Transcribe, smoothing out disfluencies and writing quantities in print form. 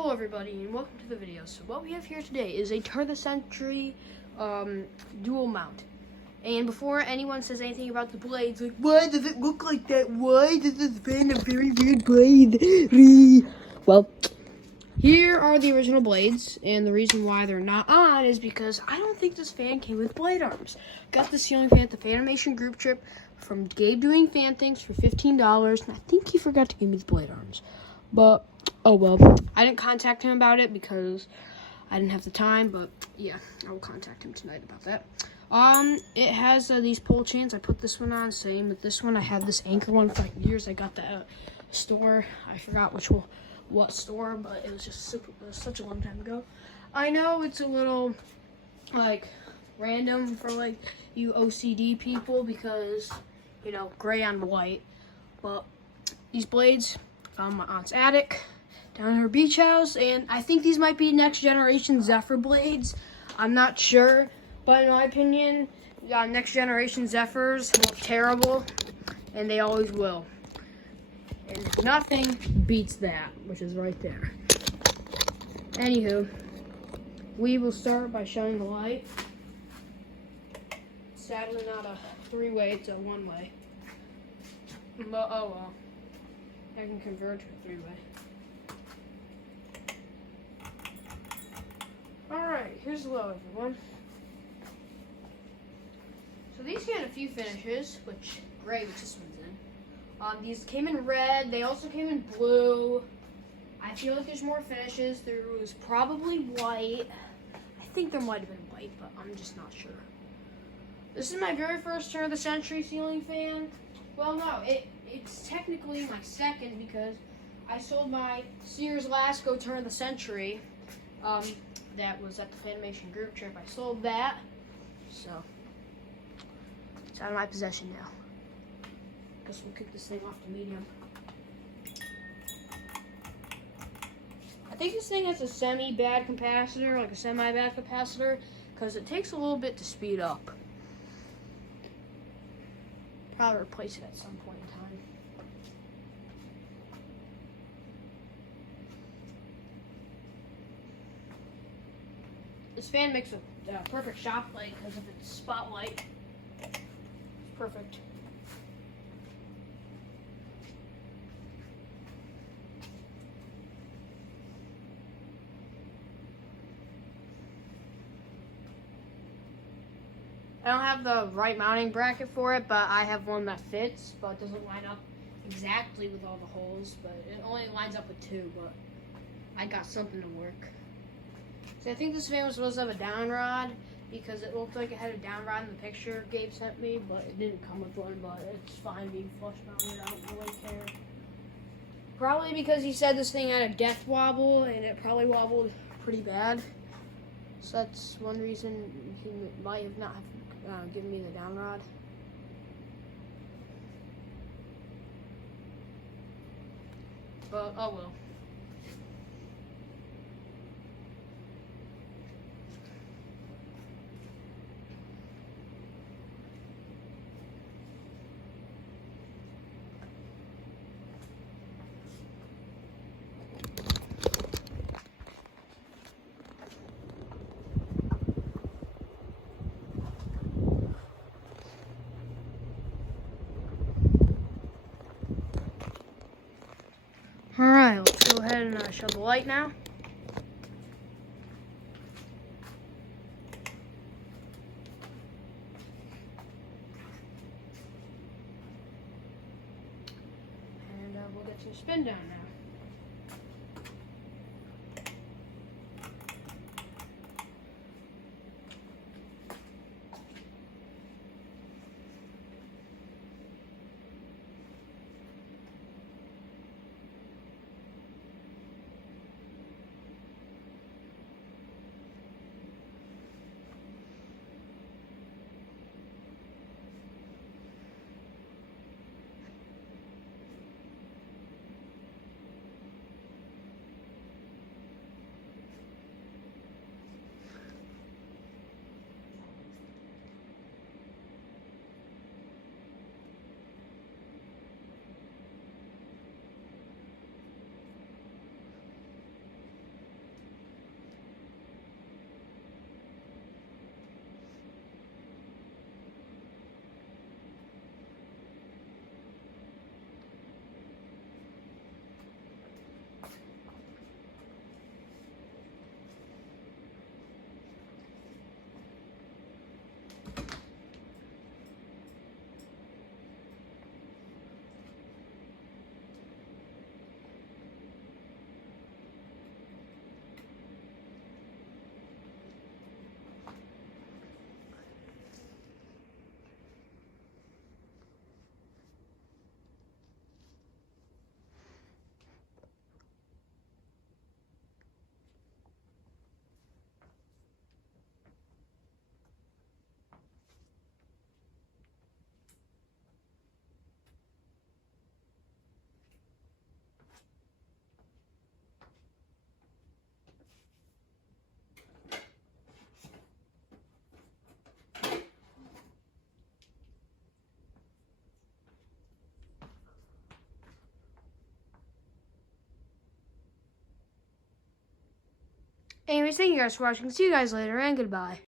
Hello everybody and welcome to the video. So what we have here today is a turn of the century dual mount. And before anyone says anything about the blades, like why does it look like that? Why does this fan have very weird blades? Well, here are the original blades, and the reason why they're not on is because I don't think this fan came with blade arms. Got the ceiling fan at the Fanimation group trip from Gabe Doing Fan Things for $15, and I think he forgot to give me the blade arms. But oh well, I didn't contact him about it because I didn't have the time, but yeah, I will contact him tonight about that. It has these pull chains. I put this one on, same with this one. I had this anchor one for like years. I got that store. I forgot what store, but it was just such a long time ago. I know it's a little like random for like you OCD people because, you know, gray on white, but these blades found my aunt's attic down in her beach house, and I think these might be next generation Zephyr blades. I'm not sure, but in my opinion, next generation Zephyrs look terrible, and they always will. And nothing beats that, which is right there. Anywho, we will start by showing the light. Sadly not a three-way, it's a one-way. But oh well. I can convert to a three-way. Alright, here's the low, everyone. So these came in a few finishes, which gray, which this one's in. These came in red, they also came in blue. I feel like there's more finishes. There was probably white. I think there might have been white, but I'm just not sure. This is my very first turn of the century ceiling fan. Well, no, it's technically my second because I sold my Sears Lasco turn of the century. That was at the Fanimation group trip. I sold that, so it's out of my possession now. Guess we'll kick this thing off to medium. I think this thing has a semi-bad capacitor, like a semi-bad capacitor, because it takes a little bit to speed up. Probably replace it at some point in time. This fan makes a perfect shop light because of its spotlight. It's perfect. I don't have the right mounting bracket for it, but I have one that fits, but it doesn't line up exactly with all the holes, but it only lines up with two, but I got something to work. So I think this fan was supposed to have a down rod because it looked like it had a down rod in the picture Gabe sent me, but it didn't come with one, but it's fine being flush mounted, I don't really care. Probably because he said this thing had a death wobble, and it probably wobbled pretty bad. So that's one reason he might have not given me the down rod. But oh well. Alright, let's go ahead and show the light now. And we'll get some spin down now. Anyways, thank you guys for watching. See you guys later, and goodbye.